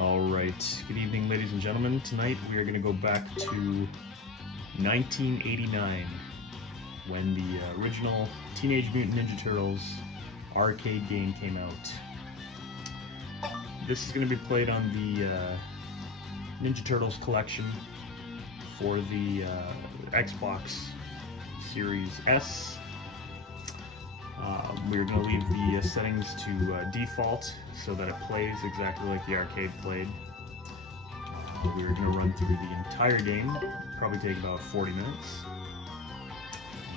Alright, good evening ladies and gentlemen. Tonight we are going to go back to 1989 when the original Teenage Mutant Ninja Turtles arcade game came out. This is going to be played on the Ninja Turtles collection for the Xbox Series S. We're going to leave the settings to default so that it plays exactly like the arcade played. We're going to run through the entire game, probably take about 40 minutes.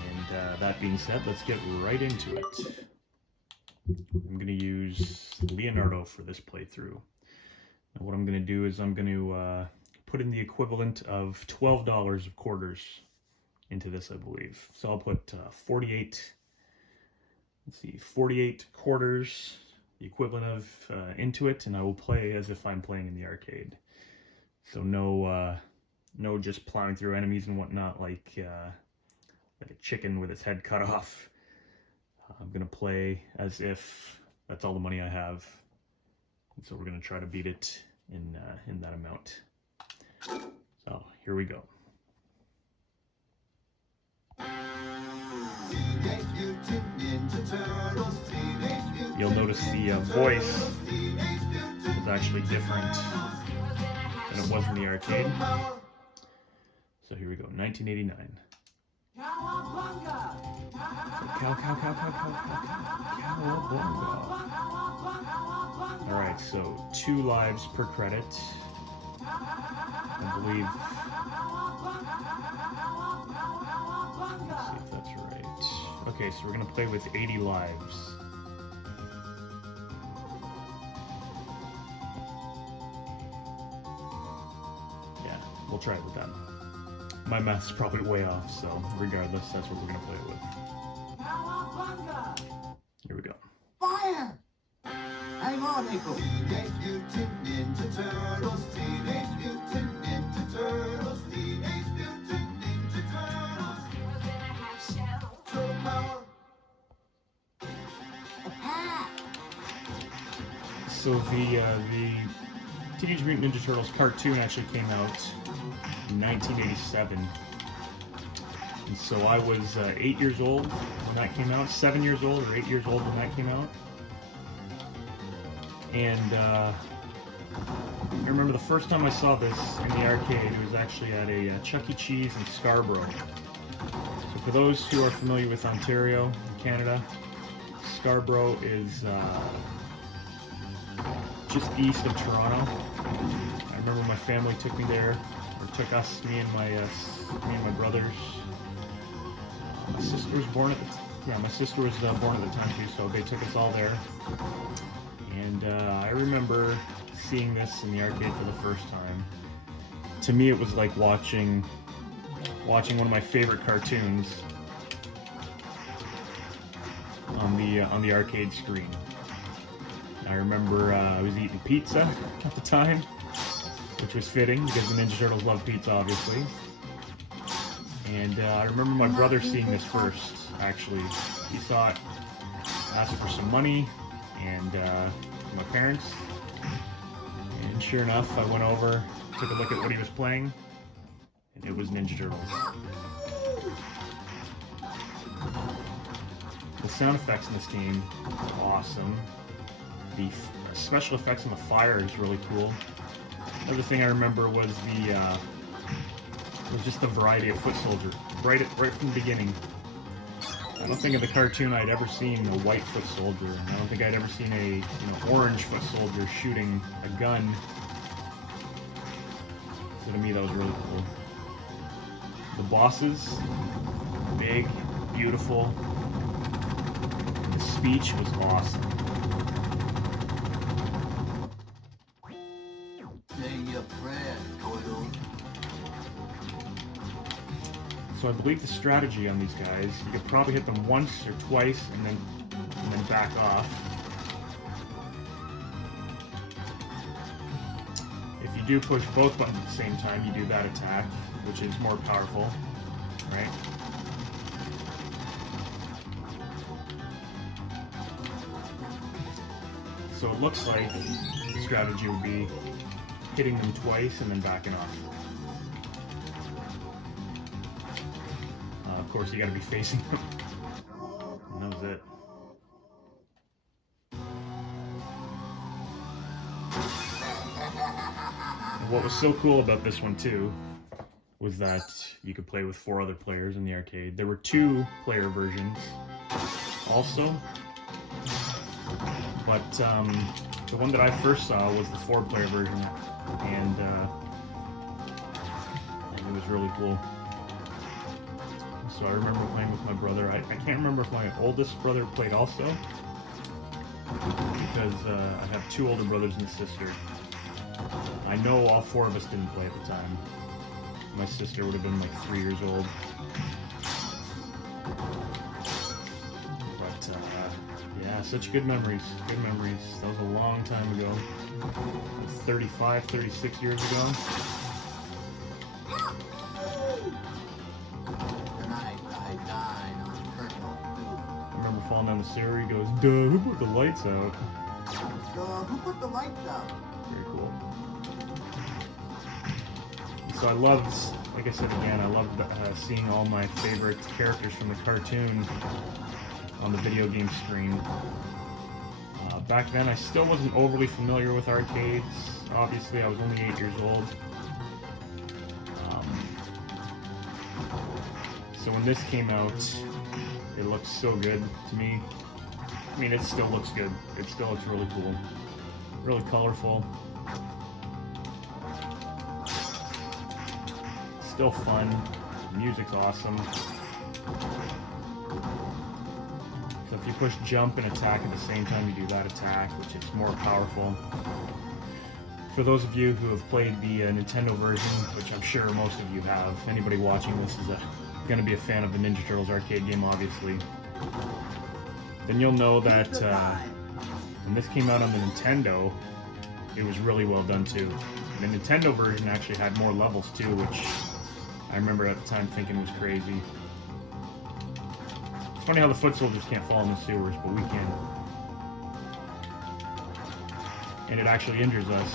And that being said, let's get right into it. I'm going to use Leonardo for this playthrough. Now what I'm going to do is I'm going to put in the equivalent of $12 of quarters into this, I believe. So I'll put 48 quarters, the equivalent of, into it, and I will play as if I'm playing in the arcade. So no just plowing through enemies and whatnot like a chicken with its head cut off. I'm gonna play as if that's all the money I have, and so we're gonna try to beat it in that amount. So here we go. You'll notice the voice is actually different than it was in the arcade. So here we go, 1989. Alright, so 2 lives per credit. I believe. Let's see if that's right. Okay, so we're gonna play with 80 lives. Yeah, we'll try it with that. My math's probably way off, so regardless, that's what we're gonna play it with. Here we go. Fire! Hang on, April. Teenage Mutant Ninja Turtles, Teenage Mutant Ninja Turtles, Teenage Mutant Ninja Turtles. Turtle power. So the Teenage Mutant Ninja Turtles cartoon actually came out in 1987. And so I was 8 years old when that came out, 7 years old or 8 years old when that came out. And I remember the first time I saw this in the arcade, it was actually at a Chuck E. Cheese in Scarborough. So for those who are familiar with Ontario, Canada, Scarborough is just east of Toronto. I remember my family took me there, or took us, me and my brothers. My sister was born at the my sister was born at the time too, so they took us all there. And I remember seeing this in the arcade for the first time. To me, it was like watching one of my favorite cartoons on the arcade screen. I remember I was eating pizza at the time, which was fitting because the Ninja Turtles love pizza, obviously. And I remember my brother seeing this first, actually. He saw it, asked for some money, and my parents. And sure enough, I went over, took a look at what he was playing, and it was Ninja Turtles. The sound effects in this game are awesome. The special effects on the fire is really cool. Another thing I remember was just the variety of foot soldier right from the beginning. I don't think in the cartoon I'd ever seen a white foot soldier. I don't think I'd ever seen a orange foot soldier shooting a gun. So to me that was really cool. The bosses, big, beautiful. The speech was awesome. So I believe the strategy on these guys, you could probably hit them once or twice and then back off. If you do push both buttons at the same time, you do that attack, which is more powerful, right? So it looks like strategy would be hitting them twice and then backing off. Of course, you got to be facing them. And that was it. And what was so cool about this one too was that you could play with 4 other players in the arcade. There were 2-player versions also, but the one that I first saw was the 4-player version, and it was really cool. So I remember playing with my brother. I can't remember if my oldest brother played also, because I have 2 older brothers and a sister. I know all 4 of us didn't play at the time. My sister would have been like 3 years old. But yeah, such good memories. Good memories. That was a long time ago. 35, 36 years ago. I remember falling down the stair. He goes, "Duh, who put the lights out?" Who put the lights out? Very cool. So I loved, like I said again, I loved seeing all my favorite characters from the cartoon on the video game screen. Back then I still wasn't overly familiar with arcades. Obviously I was only 8 years old. So when this came out, it looked so good to me. I mean, it still looks good. It still looks really cool. Really colorful. Still fun. Music's awesome. So if you push jump and attack at the same time you do that attack, which is more powerful. For those of you who have played the Nintendo version, which I'm sure most of you have, anybody watching this is going to be a fan of the Ninja Turtles arcade game, obviously. Then you'll know that when this came out on the Nintendo, it was really well done too. The Nintendo version actually had more levels too, which I remember at the time thinking was crazy. It's funny how the foot soldiers can't fall in the sewers, but we can. And it actually injures us,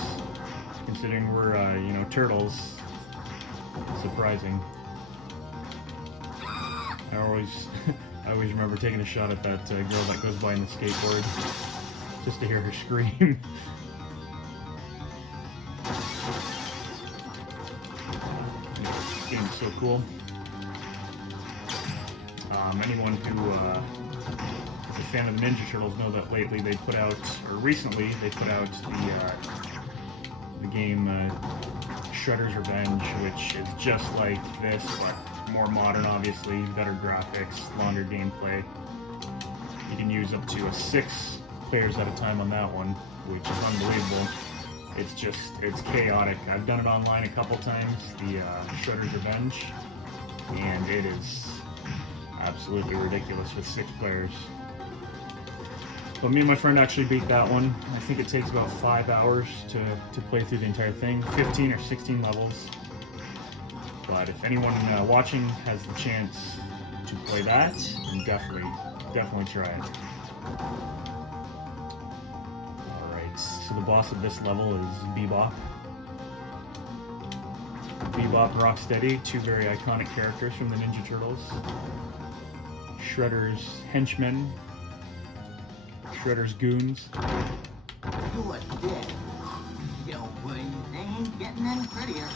considering we're, you know, turtles. It's surprising. I always remember taking a shot at that girl that goes by in the skateboard, just to hear her scream. This game is so cool. Anyone who is a fan of the Ninja Turtles know that lately they put out, or recently they put out the game Shredder's Revenge, which is just like this, but more modern, obviously, better graphics, longer gameplay. You can use up to 6 players at a time on that one, which is unbelievable. It's chaotic. I've done it online a couple times, the Shredder's Revenge, and it is absolutely ridiculous with 6 players. But me and my friend actually beat that one. I think it takes about 5 hours to play through the entire thing, 15 or 16 levels. But if anyone watching has the chance to play that, then definitely try it. Alright, so the boss of this level is Bebop. Bebop, Rocksteady, 2 very iconic characters from the Ninja Turtles. Shredder's henchmen, Shredder's goons. You are dead. Still, boy, they ain't getting any prettier.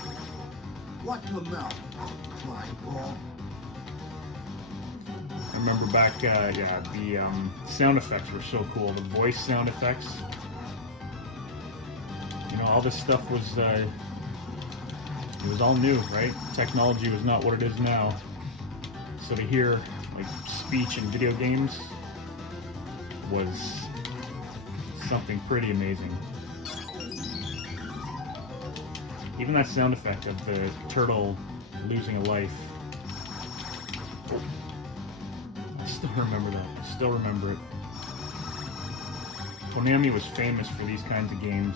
What the mouth, blind ball? I remember back, yeah, the sound effects were so cool. The voice sound effects. You know, all this stuff was, it was all new, right? Technology was not what it is now. So to hear, like, speech in video games was something pretty amazing. Even that sound effect of the turtle losing a life. I still remember that. I still remember it. Konami was famous for these kinds of games.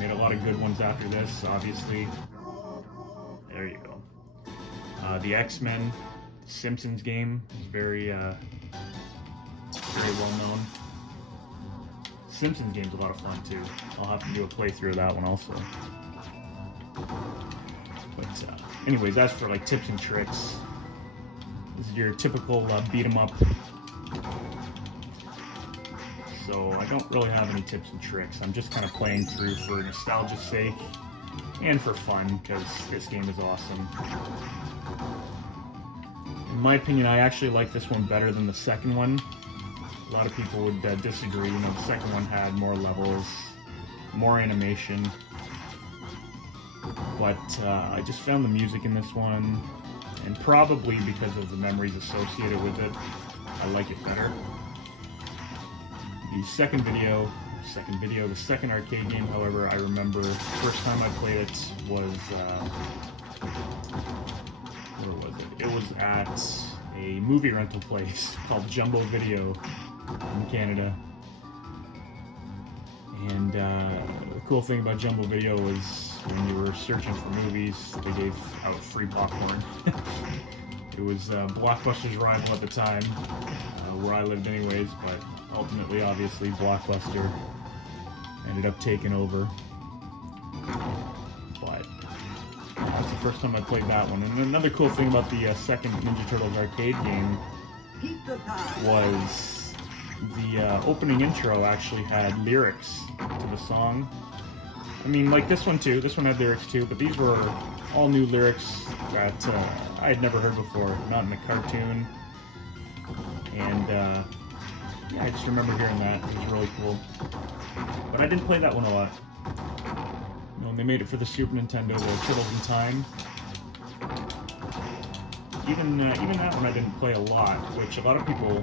Made a lot of good ones after this, obviously. There you go. The X-Men Simpsons game is very well known. Simpsons game's a lot of fun too. I'll have to do a playthrough of that one also. But anyways, as for like tips and tricks, this is your typical beat 'em up. So I don't really have any tips and tricks. I'm just kind of playing through for nostalgia's sake and for fun because this game is awesome. In my opinion, I actually like this one better than the second one. A lot of people would disagree. You know, the second one had more levels, more animation. But I just found the music in this one, and probably because of the memories associated with it, I like it better. The second arcade game, however, I remember the first time I played it was, where was it? It was at a movie rental place called Jumbo Video in Canada. And the cool thing about Jumbo Video was when you were searching for movies, they gave out free popcorn. It was Blockbuster's rival at the time, where I lived anyways, but ultimately, obviously, Blockbuster ended up taking over. But that's the first time I played that one. And another cool thing about the second Ninja Turtles arcade game was the opening intro actually had lyrics to the song. I mean, like this one too. This one had lyrics too, but these were all new lyrics that I had never heard before, not in the cartoon. And yeah, I just remember hearing that. It was really cool. But I didn't play that one a lot. You know, when they made it for the Super Nintendo, the Turtles in Time. Even that one I didn't play a lot, which a lot of people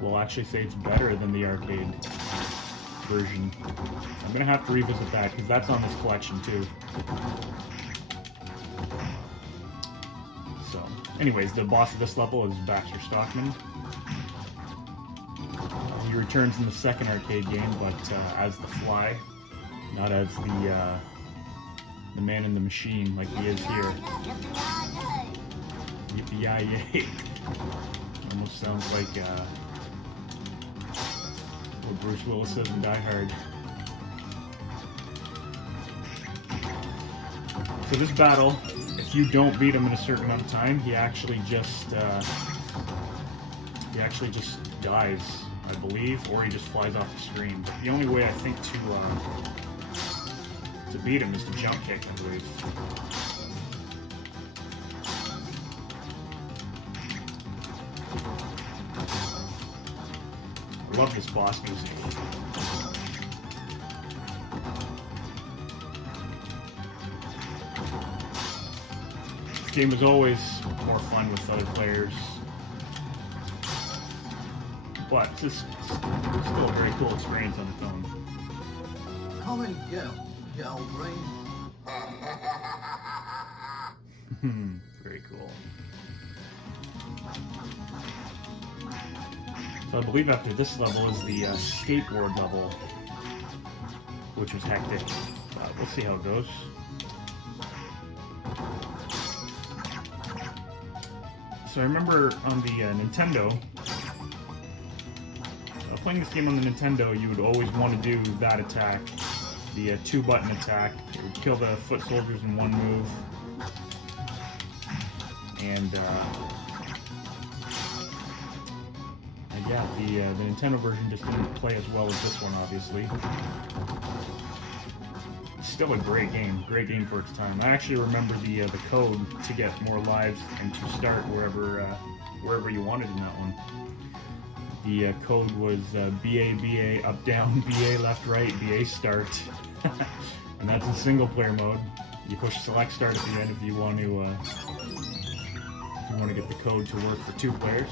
will actually say it's better than the arcade version. I'm gonna have to revisit that because that's on this collection too. So, anyways, the boss of this level is Baxter Stockman. He returns in the second arcade game, but as the Fly, not as the man in the machine like he is here. Yippee-yi-yay. Almost sounds like what Bruce Willis says in Die Hard. So this battle, if you don't beat him in a certain amount of time, he actually just dies, I believe, or he just flies off the screen. But the only way I think to beat him is to jump kick, I believe. I love this boss music. This game is always more fun with other players. But it's still a very cool experience on its own. Come and get him, Gelbrain. Very cool. So I believe after this level is the skateboard level, which was hectic. We'll see how it goes. So I remember on the Nintendo, playing this game on the Nintendo, you would always want to do that attack, the 2-button attack. It would kill the foot soldiers in one move. And yeah, the Nintendo version just didn't play as well as this one, obviously. It's still a great game for its time. I actually remember the code to get more lives and to start wherever you wanted in that one. The code was BA, up, down, BA, left, right, BA, start. And that's in single player mode. You push select start at the end if you want to get the code to work for 2 players.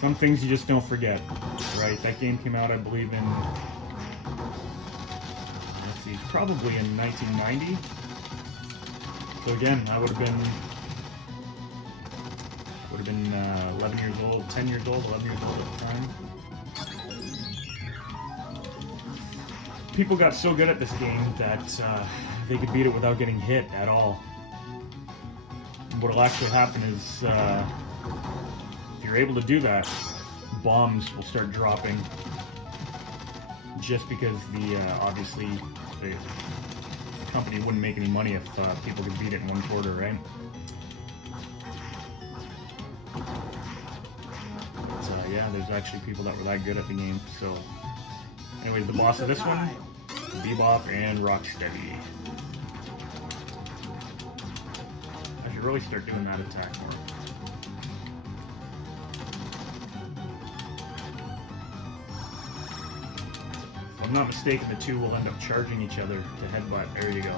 Some things you just don't forget, right? That game came out, I believe, in, let's see, probably in 1990. So again, I would have been 11 years old, 10 years old, 11 years old at the time. People got so good at this game that they could beat it without getting hit at all. And what'll actually happen is, if you're able to do that, bombs will start dropping. just because the obviously the company wouldn't make any money if people could beat it in 1 quarter, right? But, yeah, there's actually people that were that good at the game. So, anyways, the boss of this one, Bebop and Rocksteady. I should really start doing that attack more. If I'm not mistaken, the two will end up charging each other to headbutt. There you go.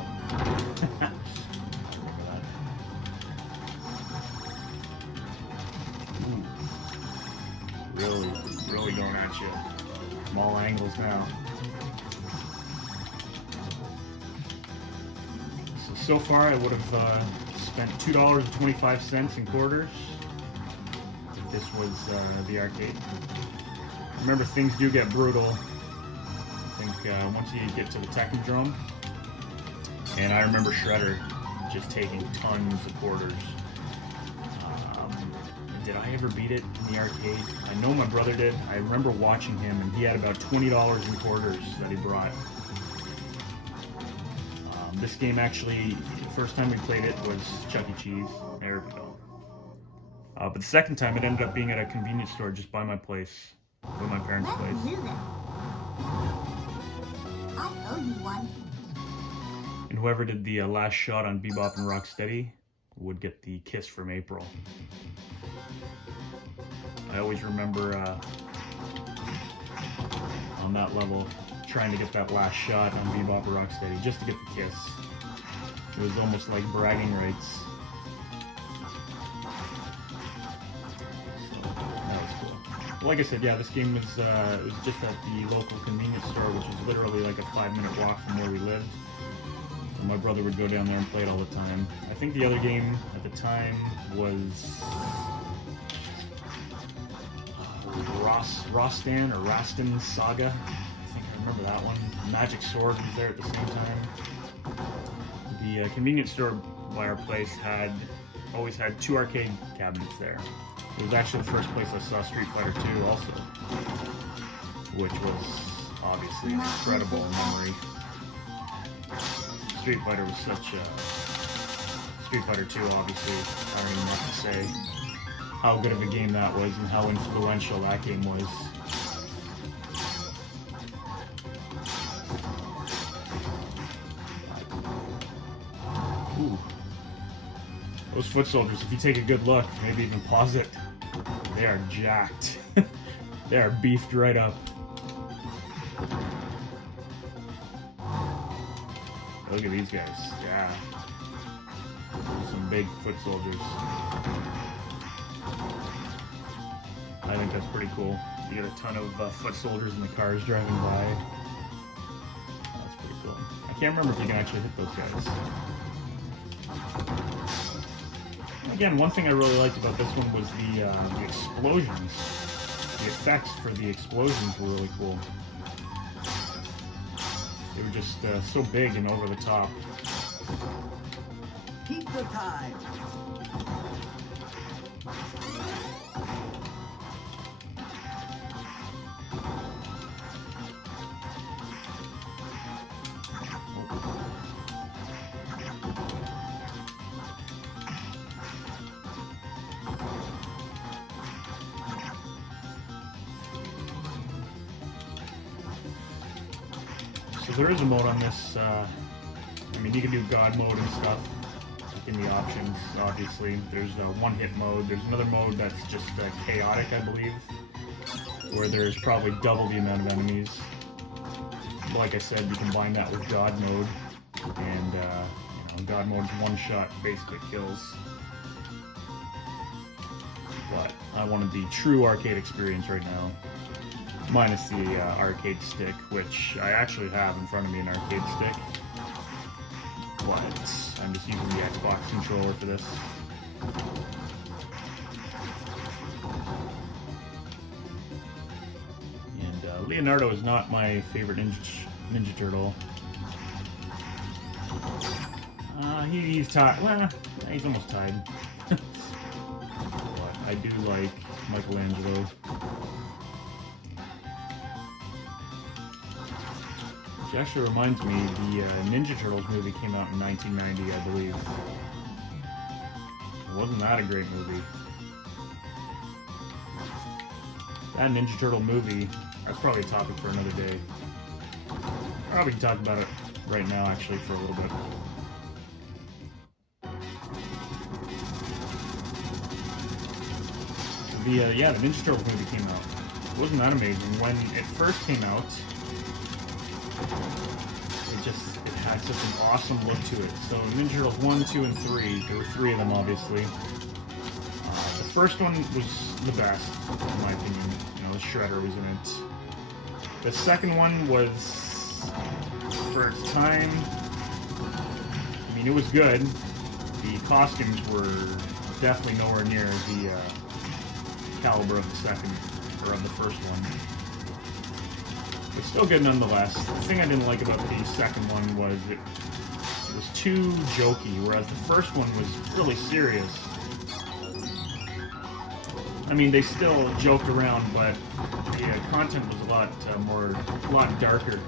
Ooh. Really going at you. From all angles now. So far, I would have spent $2.25 in quarters if this was the arcade. Remember, things do get brutal. I think once you get to the Technodrome, and I remember Shredder just taking tons of quarters. Did I ever beat it in the arcade? I know my brother did. I remember watching him, and he had about $20 in quarters that he brought. This game actually, the first time we played it was Chuck E. Cheese. There we go. But the second time it ended up being at a convenience store just by my place, by my parents' place. I owe you one. And whoever did the last shot on Bebop and Rocksteady would get the kiss from April. I always remember on that level trying to get that last shot on Bebop or Rocksteady just to get the kiss. It was almost like bragging rights. So that was cool. Like I said, yeah, this game was it was just at the local convenience store, which was literally like a 5-minute walk from where we lived. So my brother would go down there and play it all the time. I think the other game at the time was Rastan Saga. I think I remember that one. Magic Sword was there at the same time. The convenience store by our place always had 2 arcade cabinets there. It was actually the first place I saw Street Fighter 2 also, which was obviously an incredible memory. Street Fighter was such a... Street Fighter 2, obviously, I don't even have to say how good of a game that was and how influential that game was. Ooh. Those foot soldiers, if you take a good look, maybe even pause it, they are jacked. They are beefed right up. Look at these guys. Yeah. Some big foot soldiers. I think that's pretty cool. You get a ton of foot soldiers in the cars driving by. That's pretty cool. I can't remember if you can actually hit those guys. Again, one thing I really liked about this one was the explosions. The effects for the explosions were really cool. They were just so big and over the top. Keep the time. So there is a mode on this, I mean, you can do God mode and stuff, like in the options, obviously. There's a one-hit mode. There's another mode that's just chaotic, I believe, where there's probably double the amount of enemies. Like I said, you combine that with God mode, and you know, God mode's one-shot basic kills. But I wanted the true arcade experience right now. Minus the arcade stick, which I actually have in front of me, an arcade stick. But I'm just using the Xbox controller for this. And Leonardo is not my favorite Ninja Turtle. He's tied. Well, he's almost tied. But I do like Which actually reminds me, the Ninja Turtles movie came out in 1990, I believe. Wasn't that a great movie? That Ninja Turtle movie, that's probably a topic for another day. Or we can talk about it right now, actually, for a little bit. The Ninja Turtles movie came out. Wasn't that amazing? When it first came out, it had such an awesome look to it. So Ninja Turtles 1, 2, and 3, there were 3 of them, obviously. The first one was the best, in my opinion. You know, Shredder was in it. The second one was, for its time, I mean, it was good. The costumes were definitely nowhere near the caliber of the second, or of the first one. But still good nonetheless. The thing I didn't like about the second one was it was too jokey, whereas the first one was really serious. I mean, they still joked around, but the content was a lot darker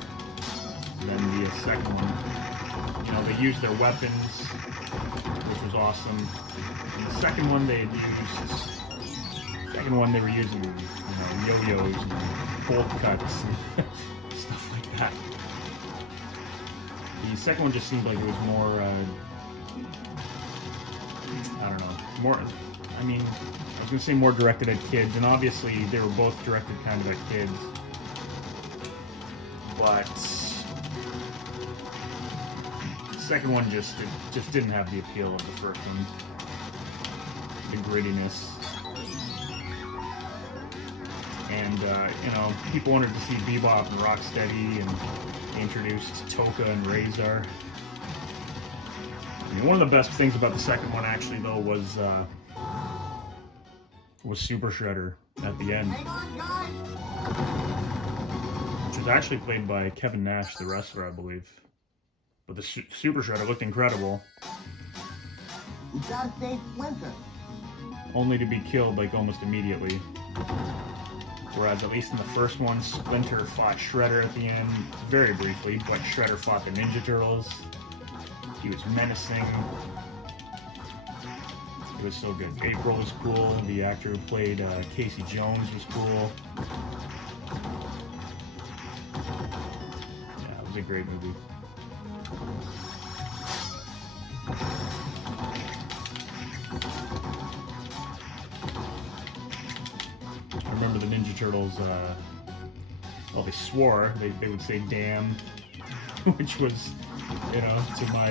than the second one. You know, they used their weapons, which was awesome. In the second one, they were using, you know, yo-yos and bolt cuts and stuff like that. The second one just seemed like it was more, I don't know, more, I mean, I was going to say more directed at kids, and obviously they were both directed kind of at kids. But the second one just didn't have the appeal of the first one. The grittiness. And, you know, people wanted to see Bebop and Rocksteady, and they introduced Toka and Razor. I mean, one of the best things about the second one, actually, though, was Super Shredder at the end. Hang on, guys! Which was actually played by Kevin Nash, the wrestler, I believe. But the Super Shredder looked incredible. We gotta save Splinter. Only to be killed, like, almost immediately. Whereas, at least in the first one, Splinter fought Shredder at the end, very briefly, but Shredder fought the Ninja Turtles. He was menacing. It was so good. April was cool. The actor who played Casey Jones was cool. Yeah, it was a great movie. I remember the Ninja Turtles, well, they swore. They would say damn, which was, you know, to my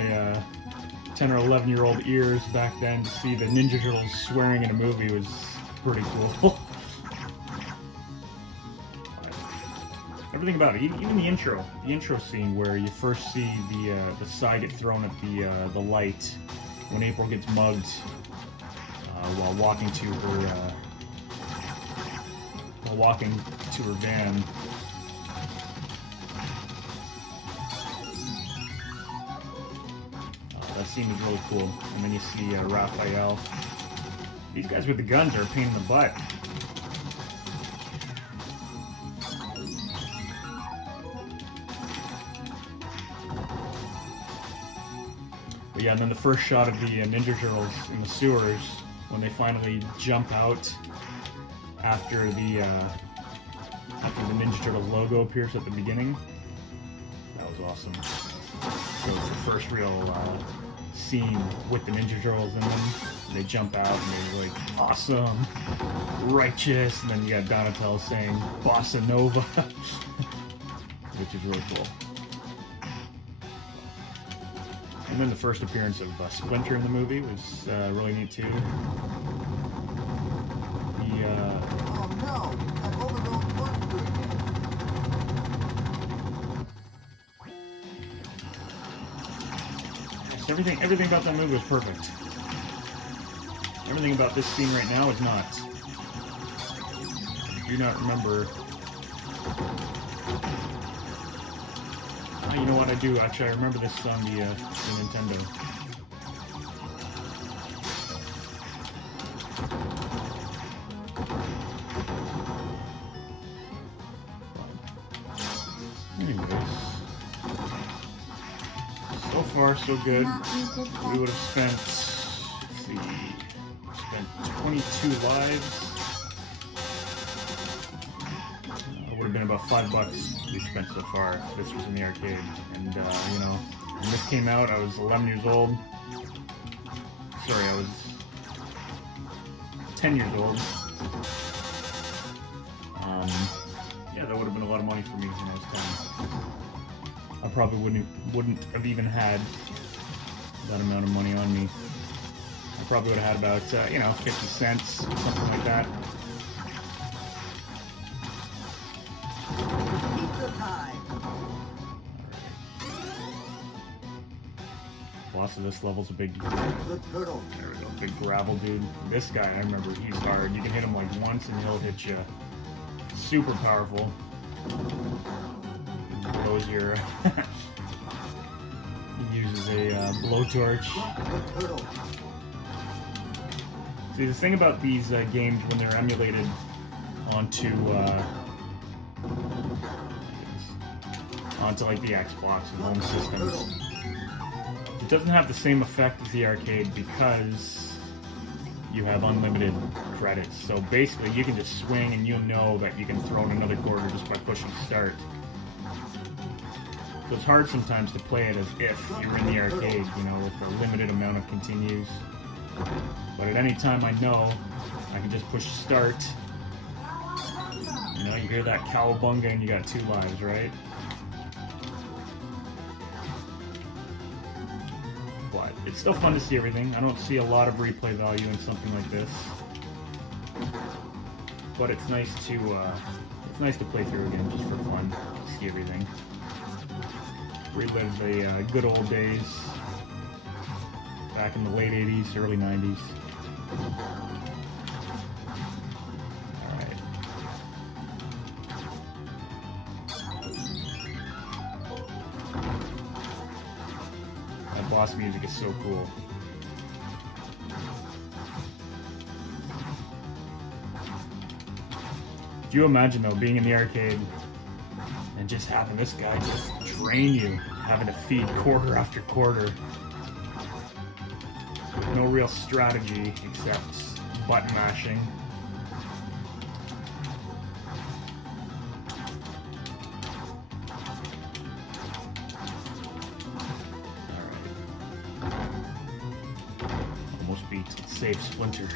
10 or 11-year-old ears back then, to see the Ninja Turtles swearing in a movie was pretty cool. Everything about it, even the intro scene where you first see the Psy get thrown at the light when April gets mugged while walking to her van. That scene was really cool. And then you see Raphael. These guys with the guns are a pain in the butt. But yeah, and then the first shot of the Ninja Turtles in the sewers, when they finally jump out after the Ninja Turtles logo appears at the beginning. That was awesome. So it's the first real scene with the Ninja Turtles in them. They jump out and they're like, awesome, righteous, and then you got Donatello saying Bossa Nova, which is really cool. And then the first appearance of Splinter in the movie was really neat too. Oh no! That overgrown monster again. Everything about that movie was perfect. Everything about this scene right now is not. I do not remember. Oh, you know what I do? Actually, I remember this on the Nintendo. Anyways, far so good. Not use this We one. would have spent, let's see, spent 22 lives. It would have been about $5 we spent so far if this was in the arcade. And, you know, when this came out, I was 11 years old. Sorry, I was 10 years old. Yeah, that would have been a lot of money for me when I was 10. I probably wouldn't have even had that amount of money on me. I probably would have had about, you know, 50 cents, something like that. Pizza time. Boss of this level's a big, The turtle. there we go, big gravel dude. This guy, I remember, he's hard. You can hit him like once and he'll hit you. Super powerful. Blows your. He uses a blowtorch. The turtle. See, the thing about these games when they're emulated onto like the Xbox and home systems, it doesn't have the same effect as the arcade because you have unlimited credits. So basically, you can just swing and you'll know that you can throw in another quarter just by pushing start. So it's hard sometimes to play it as if you're in the arcade, you know, with a limited amount of continues. But at any time I know, I can just push start. You know, you hear that cowabunga and you got 2 lives, right? But it's still fun to see everything. I don't see a lot of replay value in something like this. But it's nice to play through again just for fun, to see everything. Relive the good old days back in the late 80s, early 90s. Alright. That boss music is so cool. Do you imagine though, being in the arcade and just having this guy just drain you, having to feed quarter after quarter. With no real strategy except button mashing. Alright. Almost beat Save Splinter.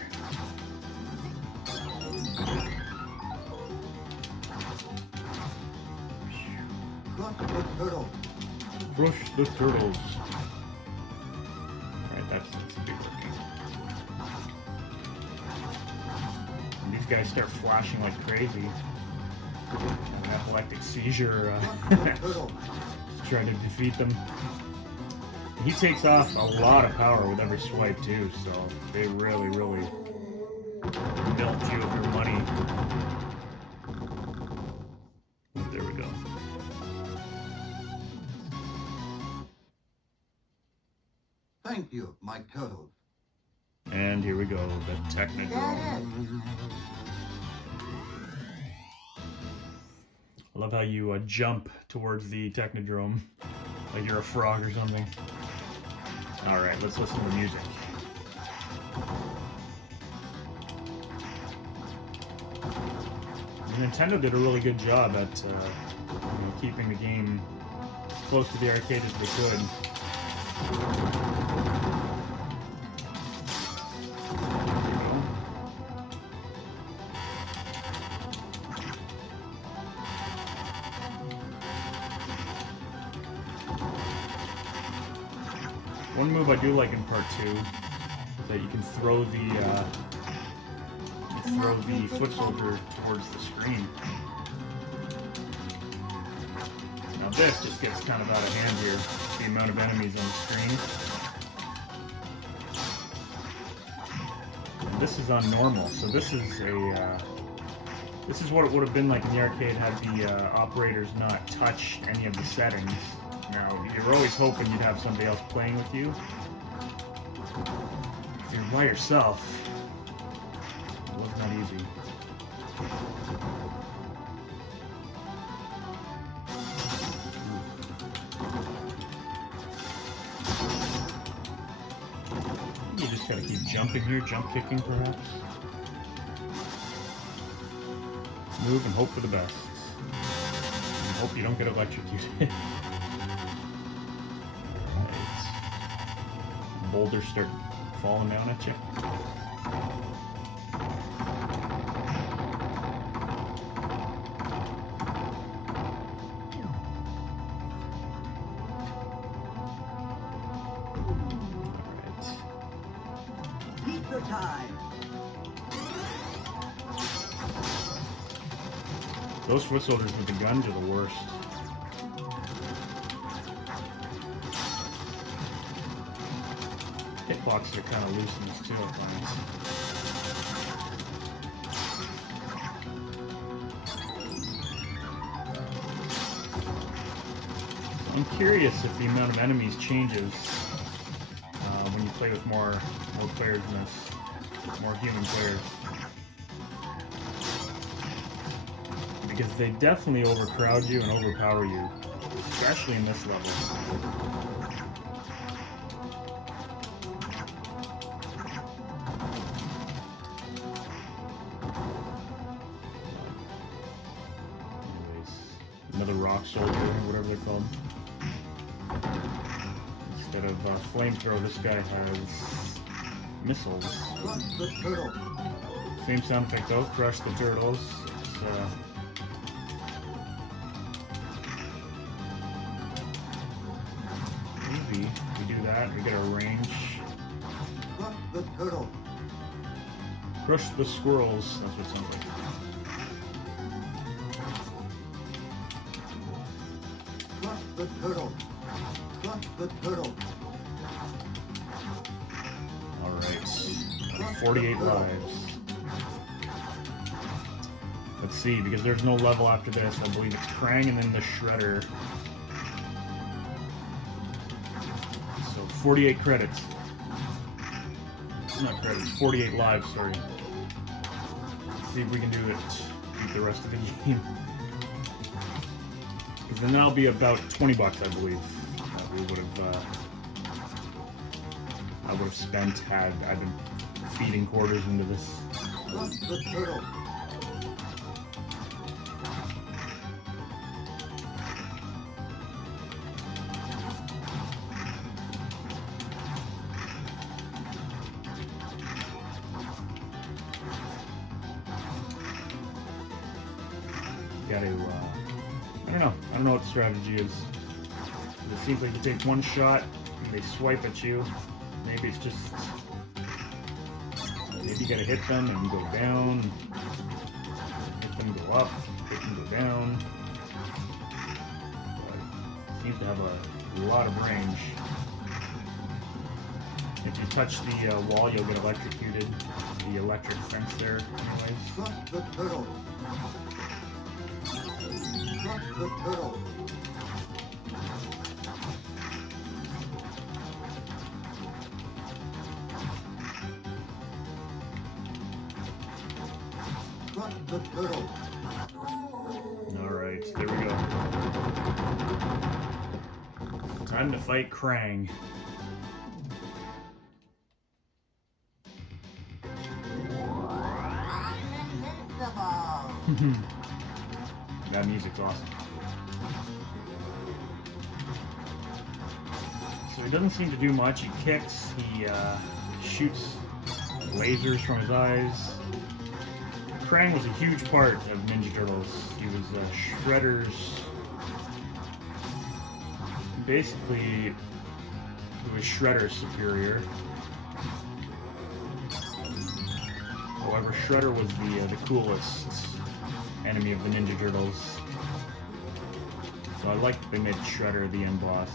Crush the turtle. Crush the turtles. Alright, that's a big working. And these guys start flashing like crazy. An epileptic seizure Turtle. trying to defeat them. He takes off a lot of power with every swipe too, so they really milk you of your money. There we go. Thank you, my turtles. And here we go, the Technical. There it is. I love how you jump towards the Technodrome like you're a frog or something. Alright, let's listen to the music. Nintendo did a really good job at keeping the game as close to the arcade as they could. One move I do like in part 2 is that you can throw the foot soldier towards the screen. Now this just gets kind of out of hand here, the amount of enemies on the screen. And this is on normal, so this is this is what it would have been like in the arcade had the operators not touched any of the settings. Now, you're always hoping you'd have somebody else playing with you. If you're by yourself, it was not easy. Gotta keep jumping here, jump kicking perhaps. Move and hope for the best. And hope you don't get electrocuted. Boulders start falling down at you. Pizza time. Those foot soldiers with the guns are the worst. Hitboxes are kind of loose in this too, I find. I'm curious if the amount of enemies changes when you play with more players in this, more human players. Because they definitely overcrowd you and overpower you, especially in this level. Another rock soldier, whatever they're called. Instead of flamethrower, this guy has missiles. Crush the turtle. Same sound effect though, crush the turtles. It's, easy. We do that, we get our range. Crush the turtle. Crush the squirrels, that's what it sounds like. Crush the turtle. Crush the turtle. Alright. 48 lives. Let's see, because there's no level after this, I believe it's Krang and then the Shredder. So 48 credits. Not credits, 48 lives, sorry. Let's see if we can do it. Beat the rest of the game. Because then that'll be about 20 bucks, I believe. That we would have I would have spent had I been feeding quarters into this. Crush the turtle. Got to, I don't know what the strategy is. It seems like you take one shot and they swipe at you. Maybe it's just, maybe you gotta hit them and go down, hit them, go up, hit them, go down. But it seems to have a lot of range. If you touch the wall, you'll get electrocuted. The electric fence there, anyways. Crush the turtle. Crush the turtle. Crush the turtle. Alright, there we go. Time to fight Krang. I'm invincible. That music's awesome. So he doesn't seem to do much. He kicks, he shoots lasers from his eyes. Krang was a huge part of Ninja Turtles. He was Shredder's... Basically, he was Shredder's superior. However, Shredder was the coolest enemy of the Ninja Turtles. So I like that they made Shredder the end boss.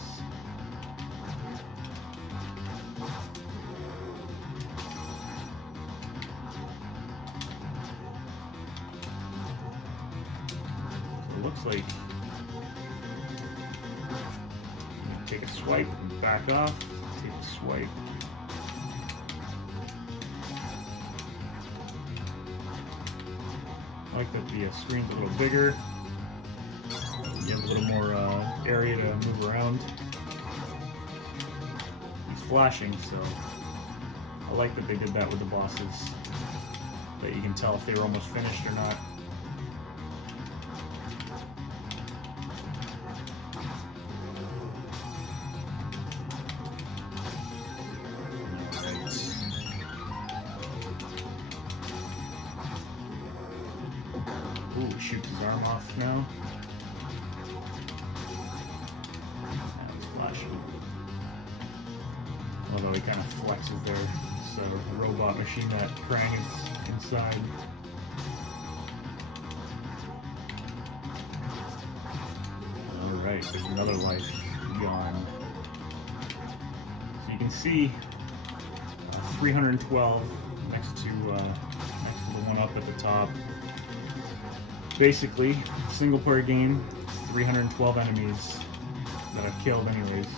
It looks like you take a swipe and back off, take a swipe. I like that the screen's a little bigger. You have a little more area to move around. He's flashing, so I I like that they did that with the bosses, that you can tell if they were almost finished or not. Ooh, he shoots his arm off now. That's flashing. Although he kind of flexes there. So the robot machine that Krang is inside. Alright, there's another life gone. So you can see 312 next to the one up at the top. Basically, single player game, 312 enemies that I've killed anyways.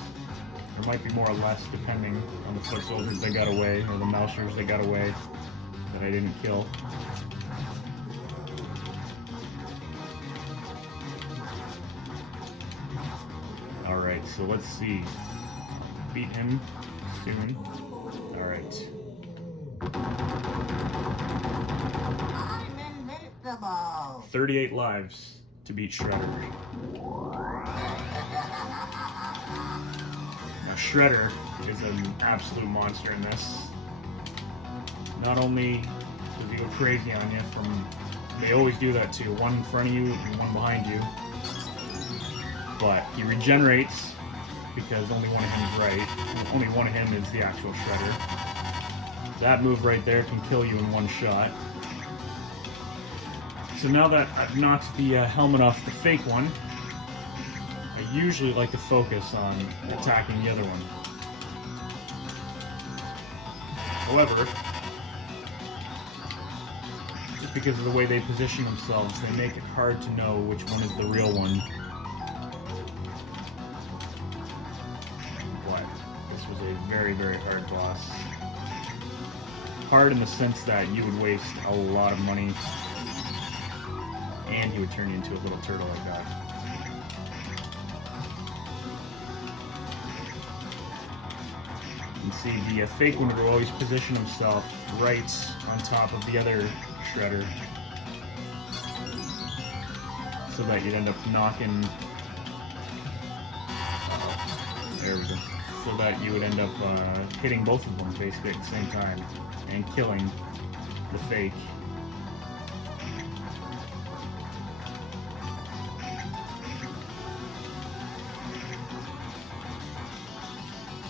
There might be more or less depending on the foot soldiers that got away, or the mousers that got away that I didn't kill. Alright, so let's see. Beat him soon. Alright. I'm invincible. 38 lives to beat Shredder. Now Shredder is an absolute monster in this. Not only does he go crazy on you from... They always do that too, one in front of you and one behind you. But he regenerates because only one of him is right. Only one of him is the actual Shredder. That move right there can kill you in one shot. So now that I've knocked the helmet off the fake one, I usually like to focus on attacking the other one. However, just because of the way they position themselves, they make it hard to know which one is the real one. But this was a very, very hard boss. Hard in the sense that you would waste a lot of money, and he would turn you into a little turtle like that. You can see the fake one would always position himself right on top of the other Shredder, so that you'd end up knocking... there we go. So that you would end up hitting both of them basically at the same time, and killing the fake.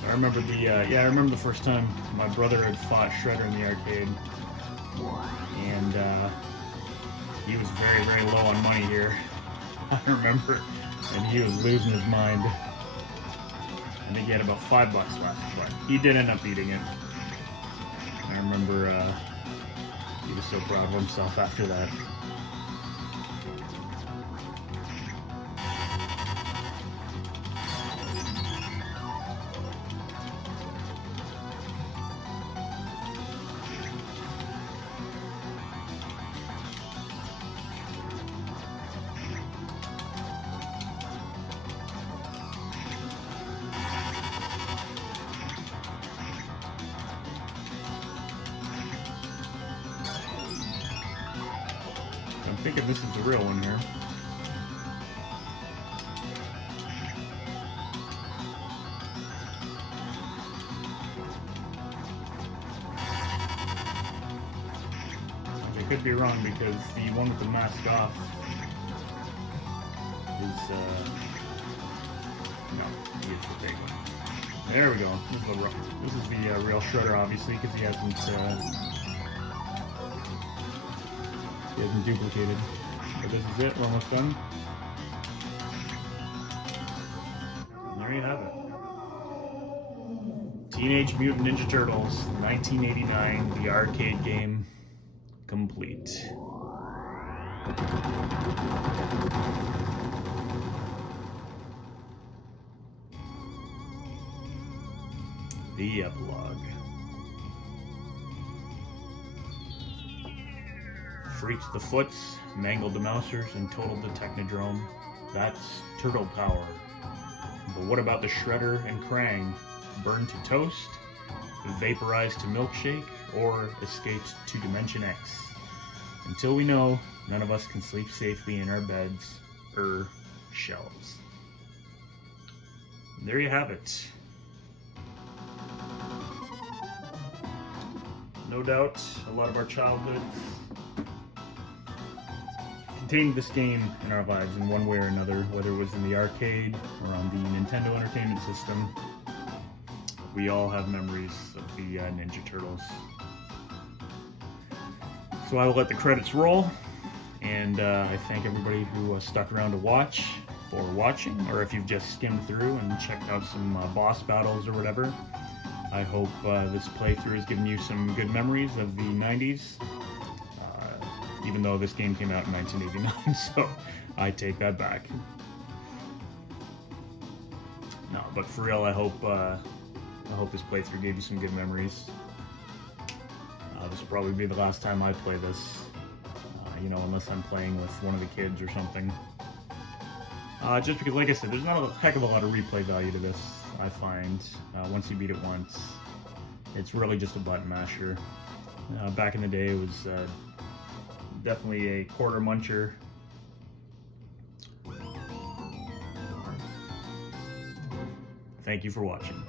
I remember I remember the first time my brother had fought Shredder in the arcade, and he was very, very low on money here. I remember, and he was losing his mind. I think he had about $5 left, but he did end up beating it. I remember he was so proud of himself after that. I'm thinking this is the real one here. Which I could be wrong, because the one with the mask off is, no, he is the big one. There we go. This is the real Shredder, obviously, because he hasn't duplicated. But this is it, we're almost done. And there you have it. Teenage Mutant Ninja Turtles, 1989, the arcade game, complete. The Epilogue. Freaked the Foots, mangled the Mousers, and totaled the Technodrome. That's turtle power. But what about the Shredder and Krang? Burned to toast? vaporized to milkshake, or escaped to Dimension X. Until we know, none of us can sleep safely in our beds or shelves. And there you have it. No doubt, a lot of our childhood contained this game in our lives in one way or another, whether it was in the arcade or on the Nintendo Entertainment System. We all have memories of the Ninja Turtles. So I will let the credits roll, and I thank everybody who stuck around to watch for watching, or if you've just skimmed through and checked out some boss battles or whatever. I hope this playthrough has given you some good memories of the 90s, even though this game came out in 1989, so I take that back. No, but for real, I hope this playthrough gave you some good memories. This will probably be the last time I play this, you know, unless I'm playing with one of the kids or something. Just because, like I said, there's not a heck of a lot of replay value to this, I find. Once you beat it once, it's really just a button masher. Back in the day, it was definitely a quarter muncher. Thank you for watching.